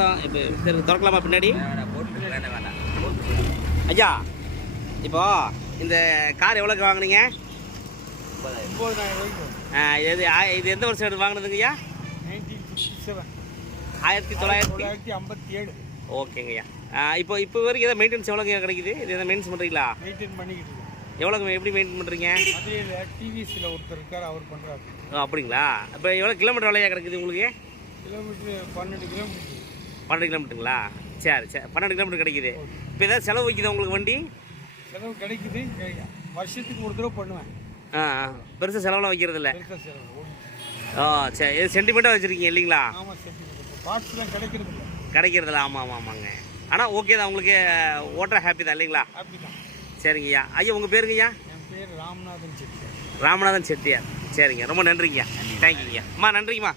திறக்கலாம் இப்போ சரி திறக்கலாமா பின்னாடி? ஐயா இப்போ இந்த கார் எவ்வளோக்கு வாங்குனீங்க? இது ஆ- இது எந்த வருஷம் எடுத்து வாங்கினதுங்க ஐயா? Nineteen fifty seven. ஆயிரத்தி தொள்ளாயிரத்தி தொள்ளாயிரத்தி ஐம்பத்தி ஏழு. ஓகேங்க ஐயா. ஆ, இப்போ இப்போ வரைக்கும் எதாவது மெயின்டெனன்ஸ் எவ்வளோங்க கிடைக்குது? இது எதாவது மெயின்டெனன்ஸ் பண்ணுறீங்களா மெயின்டைன் பண்ணிக்கிட்டு இருக்கேன் எவ்வளோங்க எப்படி மெயின்டைன் பண்ணுறீங்க டிவிஎஸ்சியில் ஒருத்தர் இருக்கார் அவர் பண்ணுறாரு அப்படிங்களா? இப்போ எவ்வளோ கிலோமீட்டர் எவ்வளோயா கிடைக்குது உங்களுக்கு? கிலோமீட்டர் பன்னெண்டு கிலோமீட்டர். பன்னெண்டு கிலோமீட்டருங்களா? சரி சரி. பன்னெண்டு கிலோமீட்டர் கிடைக்குது. இப்போ ஏதாவது செலவு வைக்குதா உங்களுக்கு வண்டி? செலவு கிடைக்குது. கிடை- வருஷத்துக்கு ஒரு தடவை பண்ணுவேன். ஆ. பெருசாக செலவுலாம் வைக்கிறது இல்லை ஓ சரி. இது சென்டிமெண்ட்டாக வச்சுருக்கீங்க இல்லைங்களா? பார்ட்ஸ்லாம் கிடைக்கிறது இல்லை. கிடைக்கிறதில்ல. ஆமாம் ஆமாம் ஆமாங்க. ஆனால் ஓகே தான். உங்களுக்கு ஓட்டுற ஹாப்பி தான் இல்லைங்களா? அப்படி தான். சரிங்க ஐயா. உங்கள் பேருங்க ஐயா? என் பேர் ராமநாதன் செட்டியார் ராமநாதன் செட்டியார். சரிங்க. ரொம்ப நன்றிங்கய்யா தேங்க்யூங்கய்யா அம்மா நன்றிங்கம்மா.